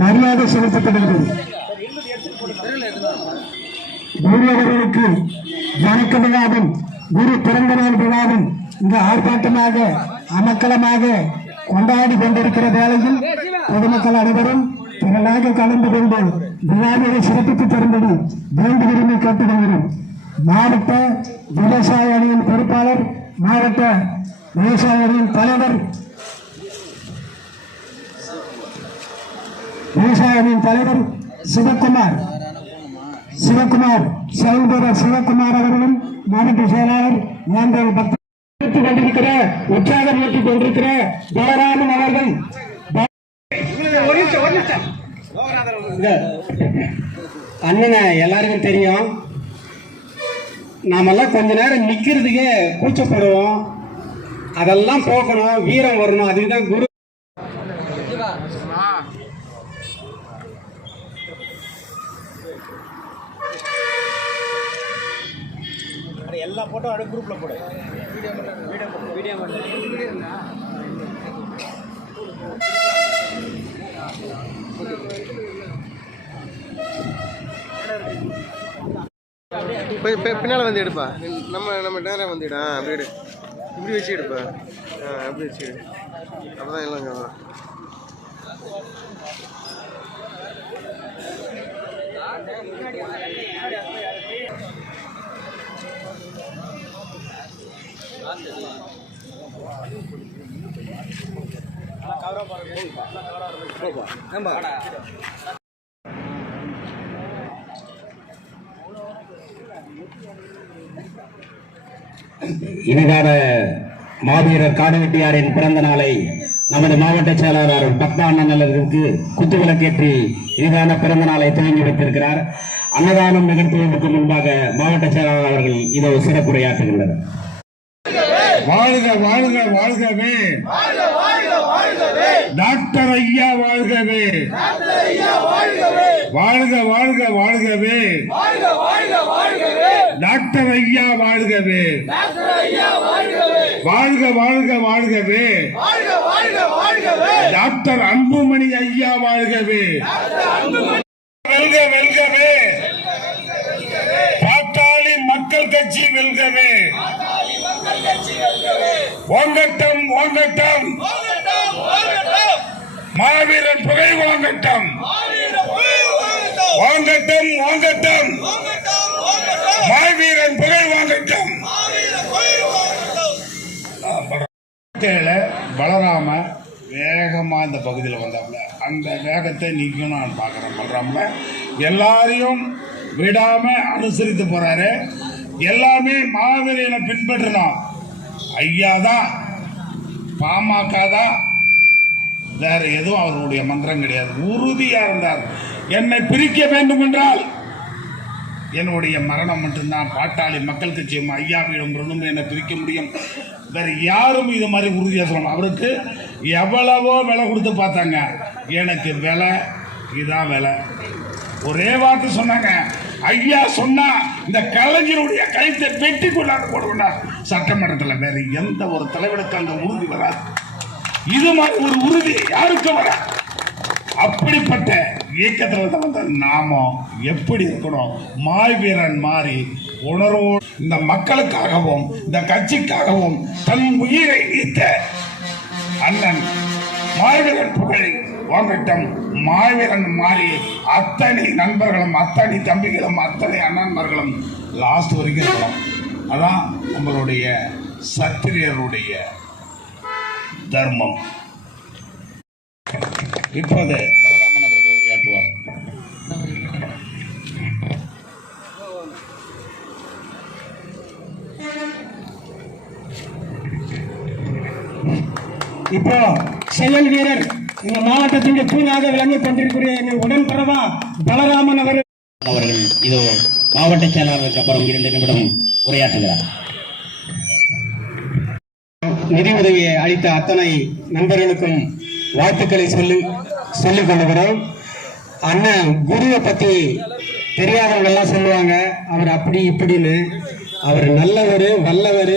மரியாதை செலுத்தப்படுகிறது. குருவர்களுக்கு வணக்க விழாவும் குரு பிறந்த நாள் விழாவும் இந்த ஆர்ப்பாட்டமாக அமக்கலமாக கொண்டாடி கொண்டிருக்கிற வேளையில் பொதுமக்கள் அனைவரும் திரளாக கலந்து கொண்டு விழாவினை சிறப்பித்து தரும்படி வேண்டு விரும்பி கேட்டுக்கொள்கிறோம். மாவட்ட விவசாய அணியின் பொறுப்பாளர் மாவட்ட விவசாய அணியின் தலைவர் விவசாய அணியின் தலைவர் சிவகுமார். சிவகுமார் செயல்பட சிவகுமார் அவர்களும் மாவட்ட செயலாளர் நாங்கள் பக்தி கொண்டிருக்கிற உற்சாகம் ஏற்றிக் கொண்டிருக்கிற பலராமன் அவர்கள். அண்ணனை எல்லாருக்கும் தெரியும். நாமெல்லாம் கொஞ்ச நேரம் நிக்கிறதுக்கே கூச்சப்படுவோம். அதெல்லாம் போக்கணும் வீரம் வரணும். அதுக்குதான் குரு எல்லா போட்டோ அப்படியே குரூப்ல போடு. வீடியோ வீடியோ போய் பி- பின்னால வந்து எடுப்பா. நம்ம நம்ம நேரம் வந்து எடு. ஆ அப்படி எடு. இப்படி வச்சு எடுப்பா. ஆ அப்படி வச்சு எடு. அப்பதான் எல்லாம் இங்க வரும். இனிதான மாவீரர் காடுவெட்டியாரின் பிறந்த நாளை நமது மாவட்ட செயலாளர் பக்தா அண்ணனுக்கு குத்துவிளக்கேற்றி இனிதான பிறந்த நாளை துவங்கி வைத்திருக்கிறார். அன்னதானம் நிகழ்த்துவதற்கு முன்பாக மாவட்ட செயலாளர் அவர்கள் இதோ சிறப்புரையாற்றுகின்றனர். வாழ்க வாழ்க வாழ்கவே. டாக்டர் ஐயா வாழ்கவே. வாழ்க வாழ்க வாழ்கவே. டாக்டர் ஐயா வாழ்கவே. வாழ்க வாழ்க வாழ்கவே. டாக்டர் அன்புமணி ஐயா வாழ்கவே. வெல்க வெல்கவே மக்கள் கட்சி வெல்கவே. ஓங்கட்டம் ஓங்கட்டம் மாவீரன் புகை ஓங்கட்டம் ஓங்கட்டம் ஓங்கட்டம் மாவீரன் புகை ஓங்கட்டம் பலராம வேகமா இந்த பகுதியில் வந்தாப்புல. அந்த வேகத்தை நீக்கும் நான் பார்க்குறேன். பலராமல எல்லாரையும் விடாம அனுசரித்து போறாரு. எல்லாமே மாவீரனை பின்பற்றணும் ஐயா தான் பாமக தான் வேற எதுவும் அவருடைய மந்திரம் கிடையாது. உறுதியா இருந்தார். என்னை பிரிக்க வேண்டும் என்றால் என்னுடைய மரணம் மட்டும்தான். பாட்டாளி மக்கள் கட்சியும் ஐயாவிடம் இருந்தும் என்னை பிரிக்க முடியும். வேற யாரும் இது மாதிரி உறுதியாக சொல்லணும் அவருக்கு எவ்வளவோ விலை கொடுத்து பார்த்தாங்க. எனக்கு விலை இதான் விலை. ஒரே வார்த்தை சொன்னாங்க. ஐயா சொன்னா இந்த கலைஞருடைய கழுத்தை வெட்டி கொண்டாந்து போடுவார் சட்டமன்றத்தில் வேற எந்த ஒரு தலைவருக்கு அந்த உறுதி வராது. இது மாதிரி ஒரு உறுதி யாருக்கும் வர? அப்படிப்பட்ட இயக்கத்தில் தான் வந்த நாமம் எப்படி இருக்கணும்? மாய் வீரன் மாறி உணர்வோடு இந்த மக்களுக்காகவும் இந்த கட்சிக்காகவும் தன் உயிரை நீத்த அண்ணன் மாவீரன் புகழை வாங்கட்டும். மாவீரன் மாறி அத்தனை நண்பர்களும் அத்தனை தம்பிகளும் அத்தனை அண்ணன்மார்களும் லாஸ்ட் வரைக்கும் இருக்கிறோம் அதான் நம்மளுடைய சத்திரியருடைய தர்மம். இப்போது பலராமன் அவர்கள் உரையாற்றுவார். இப்போ செயல் வீரர் இந்த மாவட்டத்தினுடைய தூணாக விளங்கிக் கொண்டிருக்கிற எங்கள் உடன்பிறவா பலராமன் அவர் அவர்கள் இதோ மாவட்ட செயலாளருக்கு அப்புறம் இரண்டு நிமிடம் உரையாற்றுகிறார். நிதி உதவியை அளித்த அத்தனை நண்பர்களுக்கும் வாழ்த்துக்களை சொல்லி சொல்லிக் கொள்ளுகிறோம் அண்ணன் குருவை பத்தி தெரியாதவங்க எல்லாம் சொல்லுவாங்க அவர் அப்படி இப்படின்னு. அவர் நல்லவர் வல்லவர்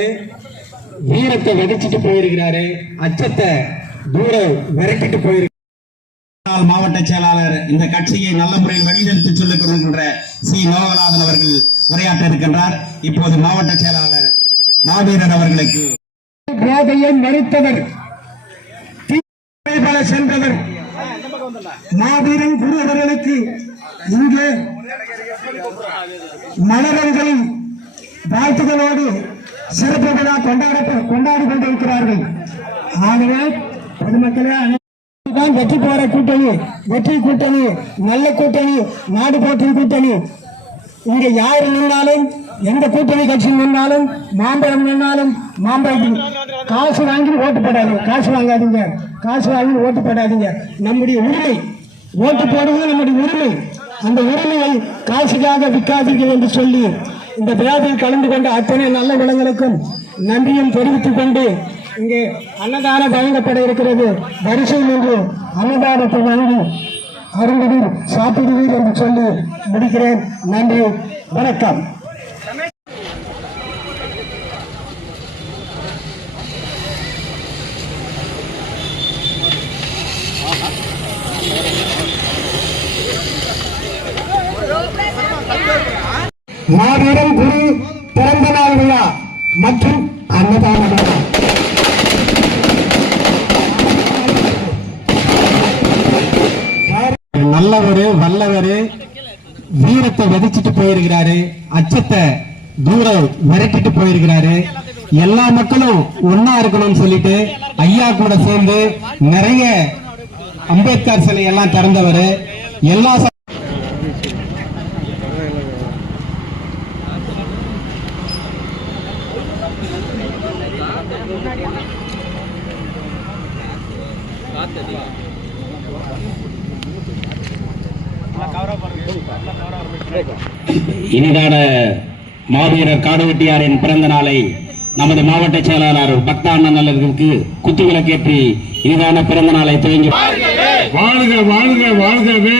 வீரத்தை வெடிச்சிட்டு போயிருக்கிறாரு. அச்சத்தை தூரம் விரட்டிட்டு போயிருக்கிறார் முன்னாள் மாவட்ட செயலாளர் இந்த கட்சியை நல்ல முறையில் வழிநடத்தி சொல்லிக் கொண்டிருக்கின்ற சி. லோகநாதன் அவர்கள் உரையாற்ற இருக்கின்றார். இப்போது மாவட்ட செயலாளர் மாவீரர் அவர்களுக்கு போதையை மறுத்தவர் பல சென்றவர் மாபெரும் குருவர்களுக்கு இங்கே மலரங்களின் வாழ்த்துக்களோடு சிறப்பு விழா கொண்டாட கொண்டாடி கொண்டிருக்கிறார்கள். ஆகவே பொதுமக்களே அனைவரும் தான் வெற்றி போற கூட்டணி வெற்றி கூட்டணி நல்ல கூட்டணி நாடு போற்றும் கூட்டணி. இங்க யாரு நின்னாலும் எந்த கூட்டணி கட்சி நின்னாலும் மாம்பழம் நின்னாலும் மாம்பழம். காசு வாங்கி ஓட்டு போடாதீங்க காசு வாங்காதீங்க காசு வாங்கி ஓட்டு போடாதீங்க. நம்முடைய உரிமை ஓட்டு போடுவது நம்முடைய உரிமை. அந்த உரிமையை காசுக்காக விற்காதீர்கள் என்று சொல்லி இந்த விழாவில் கலந்து கொண்ட அத்தனை நல்ல விலங்குகளுக்கும் நன்றியும் தெரிவித்துக் கொண்டு இங்கே அன்னதானம் வழங்கப்பட இருக்கிறது. வரிசை நின்று அன்னதானத்தை வழங்கி அருந்துவீர் சாப்பிடுவீர் என்று சொல்லி முடிக்கிறேன். நன்றி. வணக்கம். மாபெரும் குரு பிறந்த நாள் விழா மற்றும் அன்னதான போயிருக்கிறாரு. அச்சத்தை தூரம் விரட்டிட்டு போயிருக்கிறாரு. எல்லா மக்களும் ஒன்னா இருக்கணும்னு சொல்லிட்டு ஐயா கூட சேர்ந்து நிறைய அம்பேத்கர் சிலை எல்லாம் திறந்தவர். எல்லா காத்தடி இனிதான மாவீரர் காடுவெட்டியாரின் பிறந்த நாளை நமது மாவட்ட செயலாளர் பக்தா அண்ணன் அவர்களுக்கு குத்துவிளக்கேற்றி இனிதான பிறந்த நாளை துவங்கி வாழ்க வாழ்க வாழ்கவே.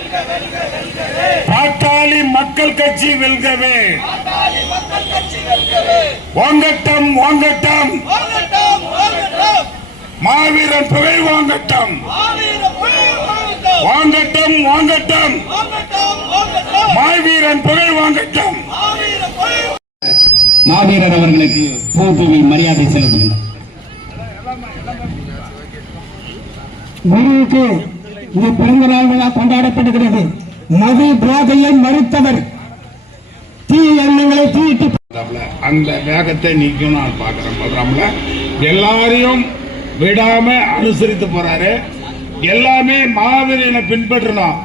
பாட்டாளி மக்கள் கட்சி வெல்கவே. வாங்கட்டம் வாங்கட்டம். மாவீரன் புகை வாங்கட்டம். வாங்கட்டம் வாங்கட்டம். மாவீரன் புகை வாங்கட்டம். மாவீரர் அவர்களுக்கு பூ தூவி மரியாதை செலுத்துகின்றனர். குருவுக்கு இது பிறந்த நாள் விழா கொண்டாடப்படுகிறது. மது போதையை மறுத்தவர். தீ எண்ணங்களை தீட்டு அந்த வேகத்தை நீக்கும் நான் பார்க்கிறேன். பண்றாம்ல எல்லாரையும் விடாம அனுசரித்து போறாரு. எல்லாமே மாவீரனை பின்பற்றணும்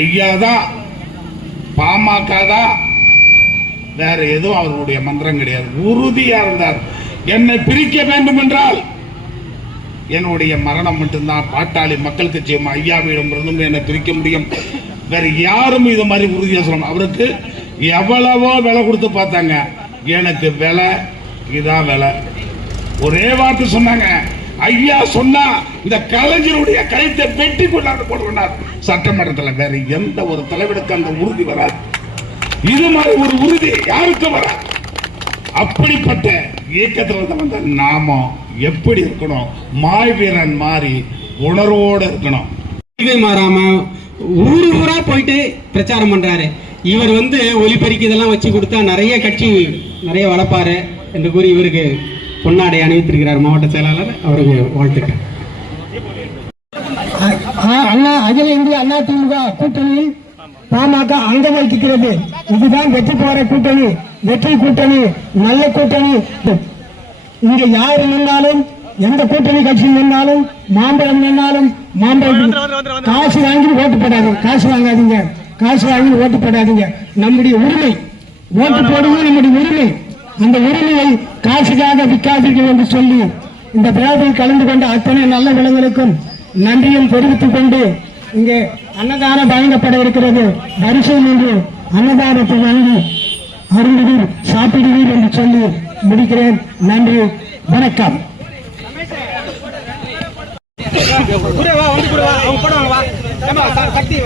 ஐயா தான் பாமக தான் வேற எதுவும் அவருடைய மந்திரம் கிடையாது. உறுதியா இருந்தார். என்னை பிரிக்க வேண்டும் என்றால் என்னுடைய மரணம் மட்டும்தான். பாட்டாளி மக்கள் கட்சியும் ஐயாவிடம் இருந்தும் என்னை பிரிக்க முடியும். வேற யாரும் இது மாதிரி உறுதியா சொல்லணும் அவருக்கு எவ்வளவோ விலை கொடுத்து பார்த்தாங்க. எனக்கு விலை இதான் விலை. ஒரே வார்த்தை சொன்னாங்க. ஐயா சொன்னா இந்த கலைஞருடைய கழுத்தை வெட்டி கொண்டாந்து போடுறார் சட்டமன்றத்தில் வேற எந்த ஒரு தலைவருக்கு அந்த உறுதி வராது. இது மாதிரி ஒரு உறுதி யாருக்கும் வராது. அப்படிப்பட்ட இயக்கத்துல வந்த நாம எப்படி இருக்கணும்? மாய் வீரன் மாறி உணர்வோடு இருக்கணும். கொள்கை மாறாம ஊரு ஊரா போயிட்டு பிரச்சாரம் பண்றாரு. இவர் வந்து ஒலிபெருக்கி இதெல்லாம் வச்சு கொடுத்தா நிறைய கட்சி நிறைய வளர்ப்பாரு என்று கூறி இவருக்கு பொன்னாடை அணிவித்திருக்கிறார் மாவட்ட செயலாளர். அவருக்கு வாழ்த்துக்கள். அண்ணா அகில இந்திய அண்ணா திமுக கூட்டணியில் பாமக அங்கம் வகிக்கிறது இதுதான் வெற்றி போற கூட்டணி வெற்றி கூட்டணி நல்ல கூட்டணி. இங்க யாரு நின்னாலும் எந்த கூட்டணி கட்சி நின்னாலும் மாம்பழம் நின்னாலும் மாம்பழம் காசு வாங்கி ஓட்டு போடாதீங்க. காசு வாங்காதீங்க. காசு வாங்கி ஓட்டு போடாதீங்க. நம்முடைய உரிமை ஓட்டு போடுவது நம்முடைய உரிமை. அந்த உரிமையை காசுக்காக விற்காதீர்கள் என்று சொல்லி இந்த விழாவில் கலந்து கொண்ட அத்தனை நல்ல விலங்குகளுக்கும் நன்றியும் தெரிவித்துக் கொண்டு இங்கே அன்னதானம் வழங்கப்பட இருக்கிறது வரிசை நின்று அன்னதானத்தை வழங்கி அருள்வீர் சாப்பிடுவீர் என்று சொல்லி முடிக்கிறேன். நன்றி வணக்கம். கூட வா வந்து கூட வா. அவங்க சக்தி